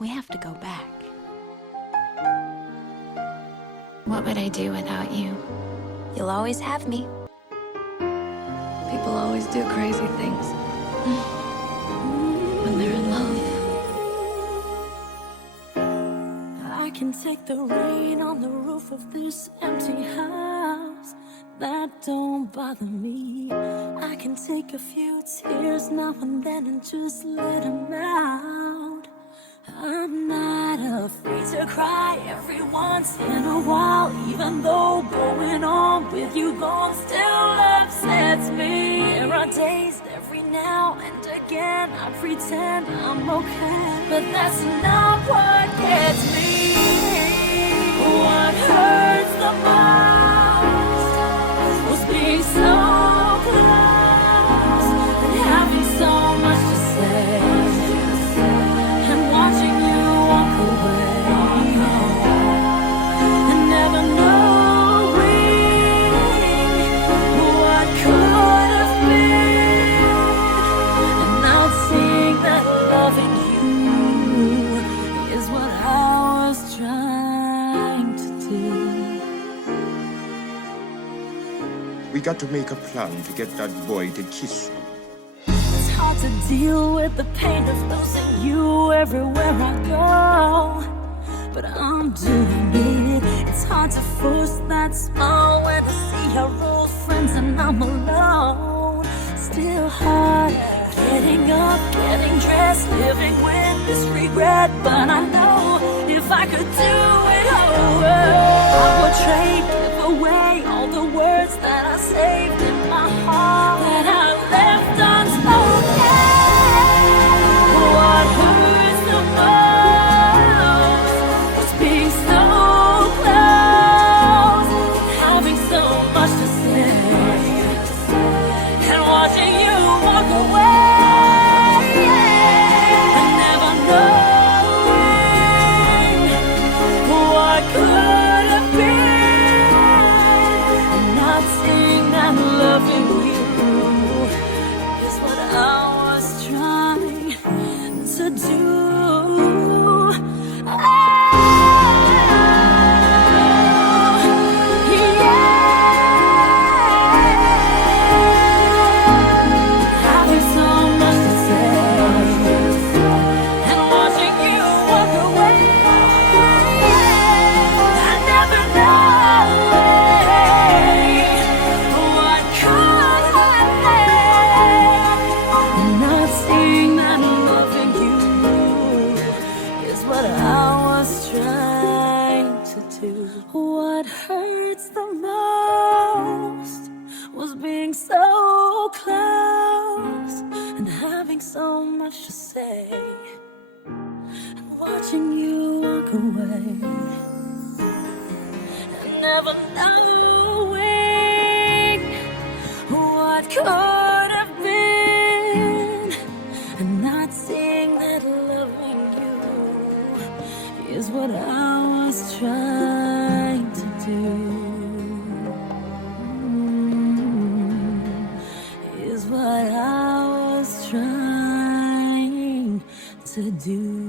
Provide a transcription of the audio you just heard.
We have to go back. What would I do without you? You'll always have me. People always do crazy things when they're in love. I can take the rain on the roof of this empty house. That don't bother me. I can take a few tears now and then and just let them out. I'm not afraid to cry every once in a while, even though going on with you gone still upsets me. There are days every now and again I pretend I'm okay, but that's not what gets me. What hurts the most was being so close and having so much to say, and watching you walk away, and never knowing what could have been, and not seeing that loving you is what I was trying to do. We got to make a plan to get that boy to kiss you. It's hard to deal with the pain of losing you everywhere I go, but I'm doing it. It's hard to force that smile when I see your old friends and I'm alone. Still hard getting up, getting dressed, living with this regret. But I know if I could do it over, I would trade, give away all the words that I saved in my heart, that I left unspoken. What hurts the most was being so close, having so much to say, and watching you walk away, and never knowing what could have been, and not seeing that loving you is what I was trying to do. Oh, yeah. Having so much to say, and watching you walk away, I never know what could have been, not seeing that loving you is what I was trying to do. What hurts the most was being so close and having so much to say, and watching you walk away, and never knowing what could have been, and not seeing that loving you is what I was trying to do. Is what I was trying to do.